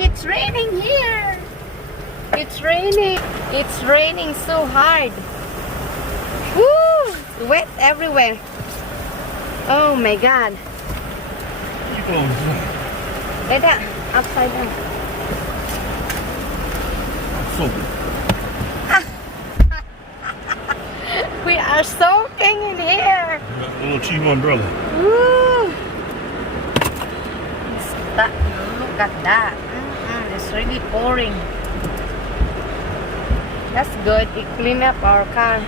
It's raining here. It's raining. It's raining so hard. Woo! Wet everywhere. Oh my God. Like that. Upside down. We are soaking in here. A little cheap umbrella. Woo! Look at that. It's really pouring. That's good. It clean up our car.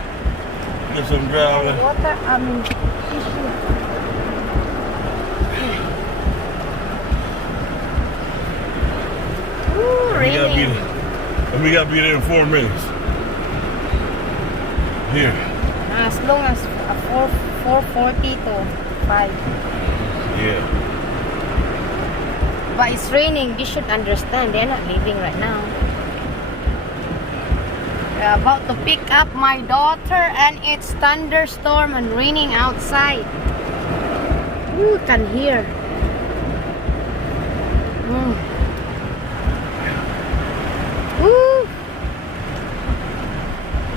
Get some dry Water, tissue. Ooh, really? We gotta be there in 4 minutes. Here. As long as 4:40 to 5. Yeah. But it's raining. You should understand. They're not leaving right now. We're about to pick up my daughter, and it's thunderstorm and raining outside. You can hear. Woo!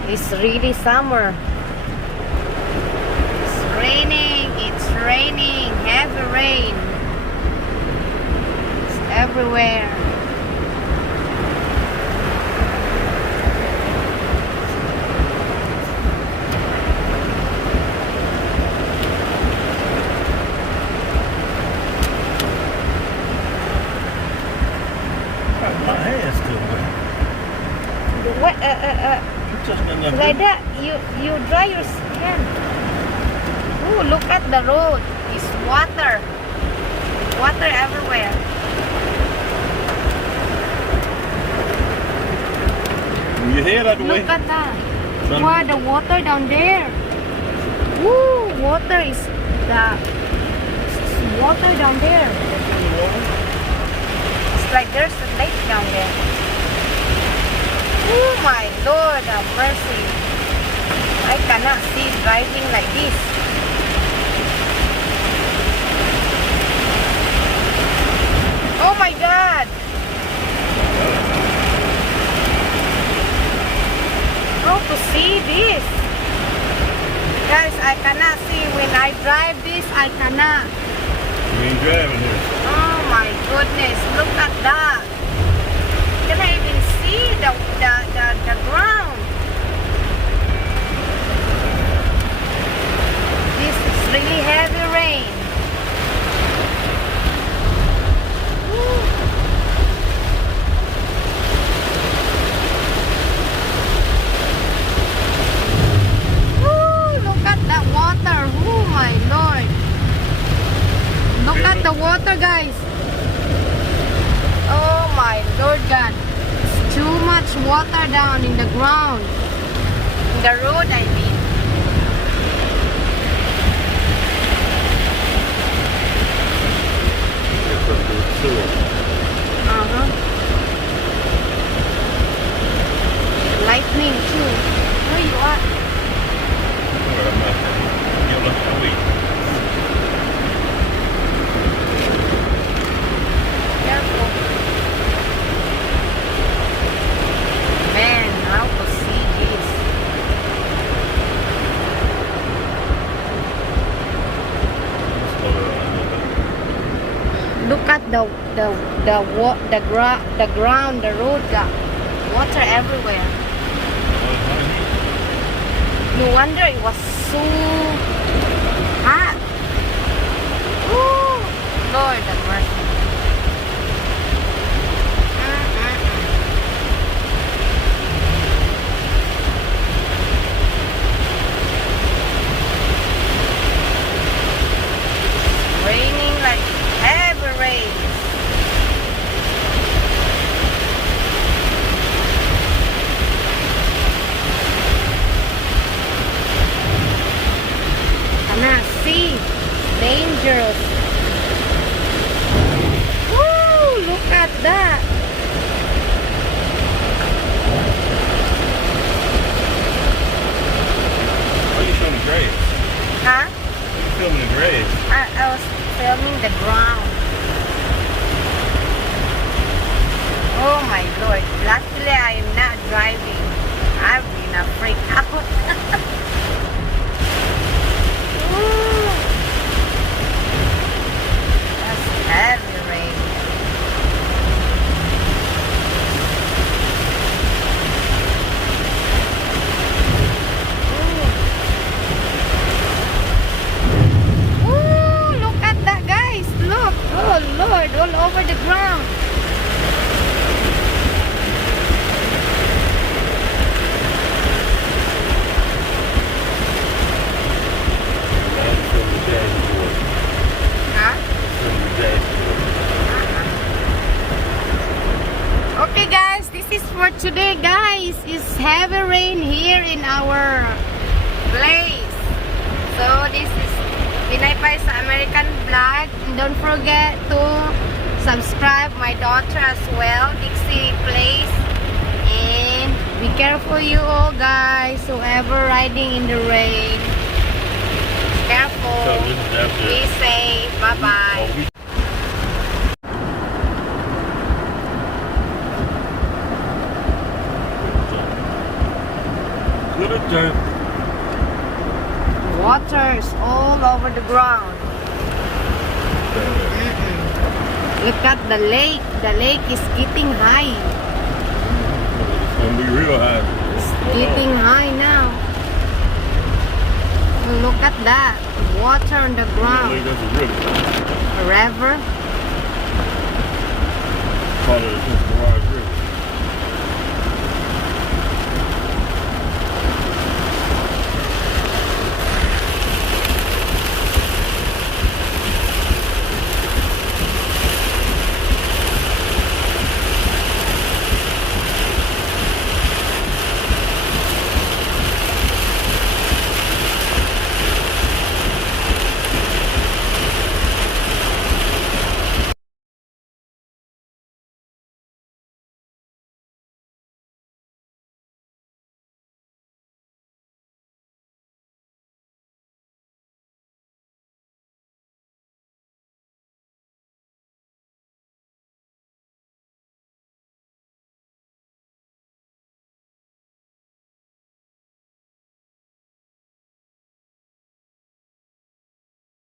It's really summer. It's raining, heavy rain. It's everywhere. My hand's still wet. Like that, you dry your hand. Oh, look at the road. It's water. Water everywhere. Move your head out the way. Look at that. Wow, the water down there. Woo, water is water down there. It's like there's a lake down there. Oh my Lord, have mercy. I cannot see driving like this. Oh my God. How to see this? Guys, I cannot see. When I drive this, I cannot. You ain't driving here. Oh my goodness, look at that. Can I even see the ground? This is really heavy rain. Woo. Woo, look at that water. Oh my Lord. Look at the water, guys. Oh my Lord God. It's too much water down in the ground. In the road, I mean. Lightning too. Where you at? Careful. Man, how to see this? Look at the ground, the road got water everywhere. No wonder it was so hot. Ooh, Lord have mercy. Raining like heavy rain. Cannot see. Dangerous. Woo! Look at that. Why are you showing the graves? Huh? You're filming the graves. I was filming the ground. my lord. Luckily, I am not driving. I've been a freak out. Ooh. That's heavy rain. Ooh, look at that, guys. Look. Oh, Lord, all over the ground. That's from the dashboard. Huh? From the dashboard. Okay, guys, this is for today, guys. It's heavy rain here in our place. So this is Pinaypay sa American Vlog. And don't forget to subscribe my daughter as well, Dixie Place. And be careful, you all, guys. Whoever riding in the rain, careful. So this is after. Be safe. Bye bye. Oh, we could have done. Waters all over the ground. Look at the lake. The lake is getting high. It's gonna be real high. It's getting high now. Look at that. Water on the I think ground. that's a river. A river.